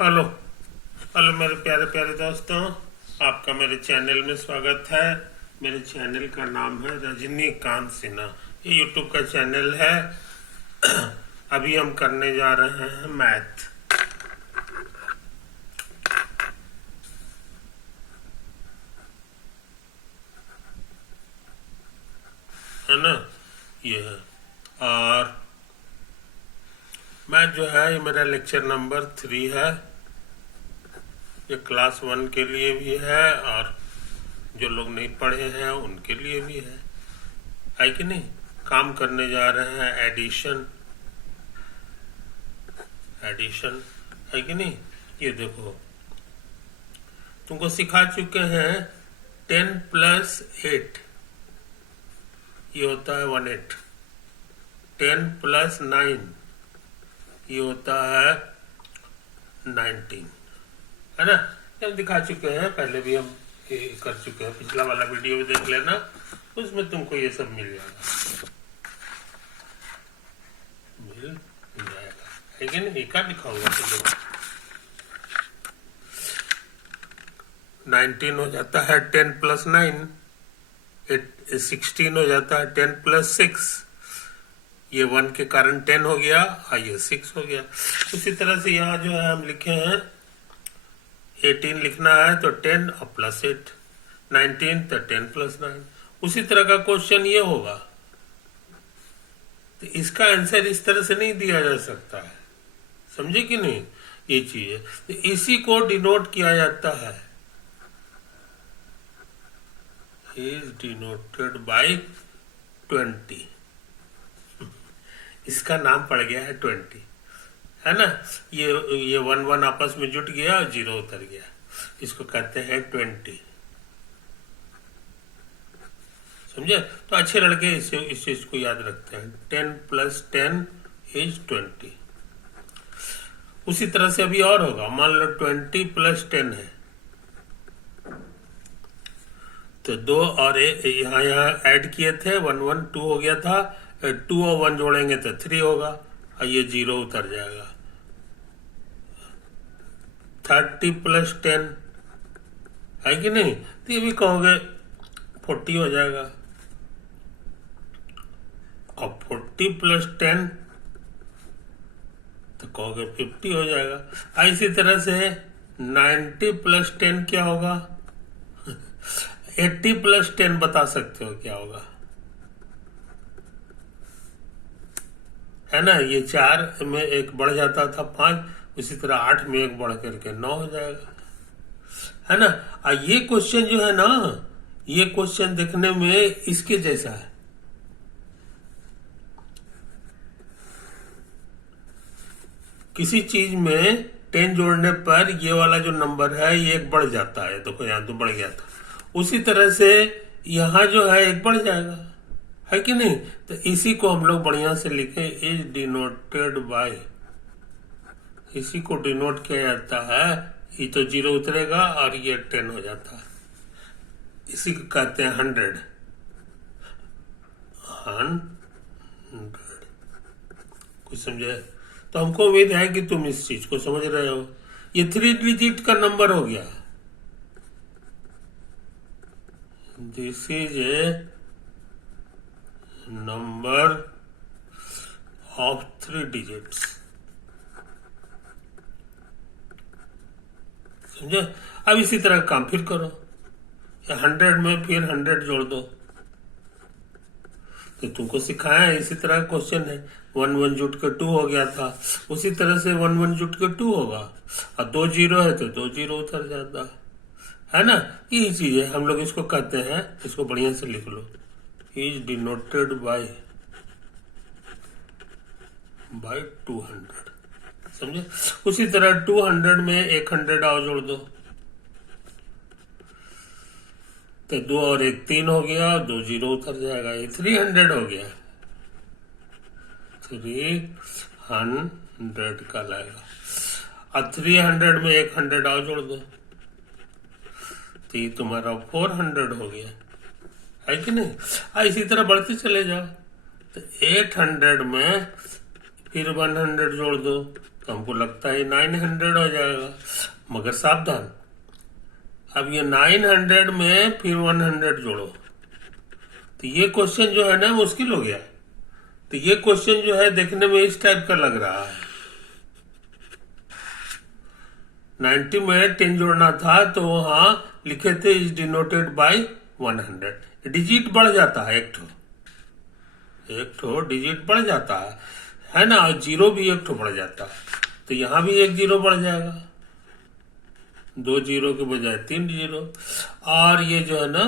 Hello hello मेरे प्यारे प्यारे दोस्तों, आपका मेरे चैनल में स्वागत है। मेरे चैनल का नाम है रजनीकांत सिन्हा। ये यूट्यूब का चैनल है। अभी हम करने जा रहे हैं मैथ। है ना, ये है। और मैथ जो है, ये मेरा लेक्चर नंबर 3 है। ये क्लास 1 के लिए भी है और जो लोग नहीं पढ़े हैं उनके लिए भी है कि नहीं। काम करने जा रहे हैं एडिशन एडिशन, है कि नहीं। ये देखो, तुमको सिखा चुके हैं 10 + 8 ये होता है 18। 10 + 9 ये होता है 19, है ना। हम दिखा चुके हैं, पहले भी हम ये कर चुके हैं। पिछला वाला वीडियो भी देख लेना, उसमें तुमको ये सब मिल जाएगा, है कि नहीं। क्या लिखा हुआ तो 19 हो जाता है 10 + 9, 16 हो जाता है 10 + 6। ये 1 के कारण 10 हो गया और ये 6 हो गया। उसी तरह से यहाँ जो है हम लिखे हैं 18 लिखना है तो 10 और +8, 19 तो 10 + 9। उसी तरह का क्वेश्चन ये होगा, तो इसका आंसर इस तरह से नहीं दिया जा सकता है, समझे कि नहीं। ये चीज है, तो इसी को डिनोट किया जाता है, इज डिनोटेड बाय 20। इसका नाम पड़ गया है 20, है ना। ये 1 1 आपस में जुट गया और 0 उतर गया, इसको कहते हैं 20। समझे। तो अच्छे लड़के इस चीज को याद रखते हैं। 10 + 10 = 20। उसी तरह से अभी और होगा, मान लो 20 + 10 है तो 2 और यहाँ ऐड किए थे, 1 1 2 हो गया था। 2 और 1 जोड़ेंगे तो 3 होगा और ये 0 उतर जाएगा। 30 + 10 है कि नहीं, तो ये भी कहोगे 40 हो जाएगा। और 40 + 10 तो कहोगे 50 हो जाएगा। इसी तरह से 90 + 10 क्या होगा। 80 + 10 बता सकते हो क्या होगा, है ना। ये 4 में एक बढ़ जाता था 5, उसी तरह 8 में एक बढ़ करके 9 हो जाएगा, है ना। ये क्वेश्चन जो है ना, ये क्वेश्चन देखने में इसके जैसा है। किसी चीज में 10 जोड़ने पर ये वाला जो नंबर है ये एक बढ़ जाता है, देखो यहाँ तो बढ़ गया था। उसी तरह से यहाँ जो है एक बढ़ जाएगा, है कि नहीं। तो इसी को हम लोग बढ़िया से लिखे, इज डिनोटेड बाय। इसी को डिनोट किया जाता है, ये तो 0 उतरेगा और ये 10 हो जाता है। इसी को कहते हैं 100। कुछ समझे। तो हमको उम्मीद है कि तुम इस चीज को समझ रहे हो। ये 3 डिजिट का नंबर हो गया। This is a number of 3 digits, समझे। अब इसी तरह काम फिर करो, 100 में फिर 100 जोड़ दो। तो तुमको सिखाया इसी तरह क्वेश्चन है। 1 1 जुट के 2 हो गया था, उसी तरह से 1 1 जुट के 2 होगा और 2 0 है तो 2 0 उतर जाता है ना। यही चीज है, हम लोग इसको कहते हैं, इसको बढ़िया से लिख लो, इज डिनोटेड बाय 200, समझे। उसी तरह 200 में एक 100 और जोड़ दो तो 2 और 1 3 हो गया, 2 0 उतर जाएगा, ये 300 हो गया। 300 का लाएगा। और 300 में एक 100 और जोड़ दो तो ये तुम्हारा 400 हो गया, है कि नहीं। इसी तरह बढ़ते चले जाओ। तो 800 में फिर 100 जोड़ दो तो हमको लगता है 900 हो जाएगा, मगर सावधान, अब ये 900 में फिर 100 जोड़ो, तो ये क्वेश्चन जो है ना मुश्किल हो गया। तो ये क्वेश्चन जो है देखने में इस टाइप का लग रहा है। 90 में 10 जोड़ना था तो वहां लिखे थे इज डिनोटेड बाय 100। डिजिट बढ़ जाता है, एक ठो डिजिट बढ़ जाता है ना, और जीरो भी एक ठो बढ़ जाता है, तो यहां भी एक जीरो बढ़ जाएगा, 2 जीरो के बजाय 3 जीरो, और ये जो है ना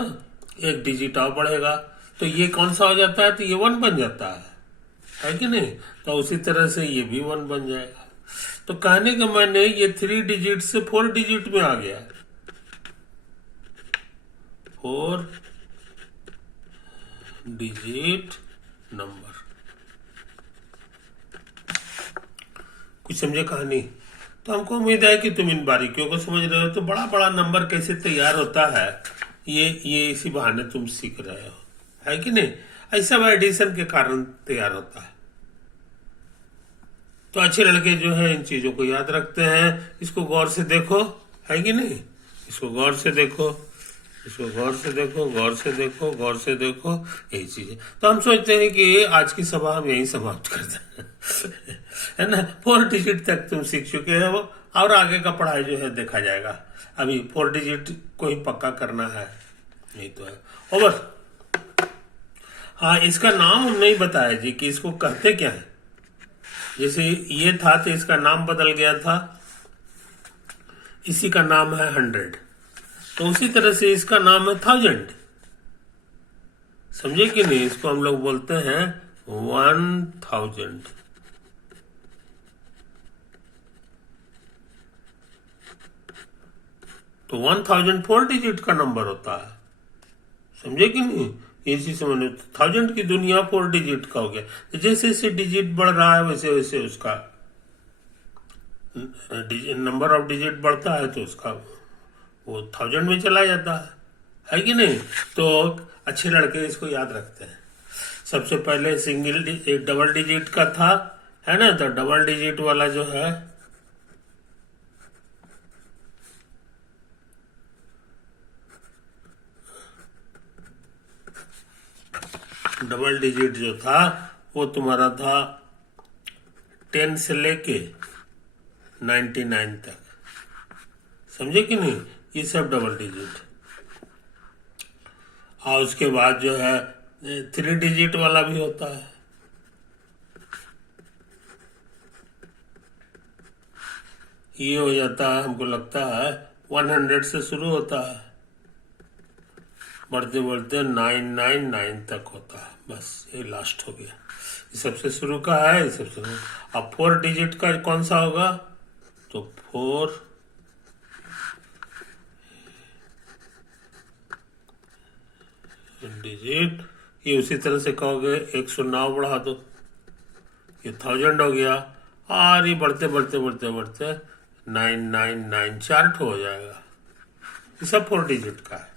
एक डिजिट और बढ़ेगा, तो ये कौन सा हो जाता है, तो ये 1 बन जाता है कि नहीं। तो उसी तरह से ये भी 1 बन जाएगा। तो कहने के मैंने ये 3 डिजिट से 4 डिजिट में आ गया, 4 डिजिट नंबर। कुछ समझे कहानी? तो हमको उम्मीद है कि तुम इन बारीकियों को समझ रहे हो। तो बड़ा बड़ा नंबर कैसे तैयार होता है, ये इसी बहाने तुम सीख रहे हो, है कि नहीं। ऐसा वह एडिशन के कारण तैयार होता है। तो अच्छे लड़के जो है इन चीजों को याद रखते हैं। इसको गौर से देखो, है कि नहीं, इसको गौर से देखो, इसको गौर से देखो, गौर से देखो, गौर से देखो, यही चीज है। तो हम सोचते हैं कि आज की सभा हम यही समाप्त करते हैं है ना। 4 डिजिट तक तुम सीख चुके हो, और आगे का पढ़ाई जो है देखा जाएगा। अभी 4 डिजिट को ही पक्का करना है, यही तो है। ओवर। हाँ, इसका नाम हम नहीं बताया जी कि इसको कहते क्या है। जैसे ये था तो इसका नाम बदल गया था, इसी का नाम है 100, तो उसी तरह से इसका नाम है 1000। समझे कि नहीं, इसको हम लोग बोलते हैं 1000। तो 1000 4 डिजिट का नंबर होता है, समझे कि नहीं। इसी से मैंने 1000 की दुनिया 4 डिजिट का हो गया। जैसे जैसे डिजिट बढ़ रहा है वैसे वैसे उसका नंबर ऑफ डिजिट बढ़ता है, तो उसका वो 1000 में चला जाता है कि नहीं। तो अच्छे लड़के इसको याद रखते हैं। सबसे पहले एक डबल डिजिट का था, है ना, तो डबल डिजिट वाला जो है डबल डिजिट जो था वो तुम्हारा था 10 से लेके 99 तक, समझे कि नहीं, ये सब डबल डिजिट। और उसके बाद जो है 3 डिजिट वाला भी होता है, ये हो जाता है, हमको लगता है 100 से शुरू होता है, बढ़ते बढ़ते 999 तक होता है, बस ये लास्ट हो गया। ये सबसे शुरू का है, ये सबसे। अब 4 डिजिट का कौन सा होगा, तो 4 डिजिट, ये उसी तरह से कहोगे 109 बढ़ा दो, ये 1000 हो गया, और ये बढ़ते बढ़ते बढ़ते बढ़ते 999 4 हो जाएगा। ये सब 4 डिजिट का है।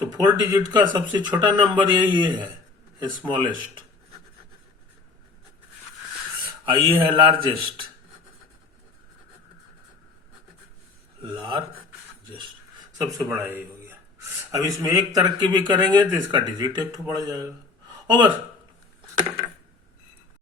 तो 4 डिजिट का सबसे छोटा नंबर यही है, स्मॉलेस्ट, और ये है लार्जेस्ट, सबसे बड़ा यही हो गया। अब इसमें एक तरक्की भी करेंगे तो इसका डिजिट एक तो बढ़ जाएगा। ओवर।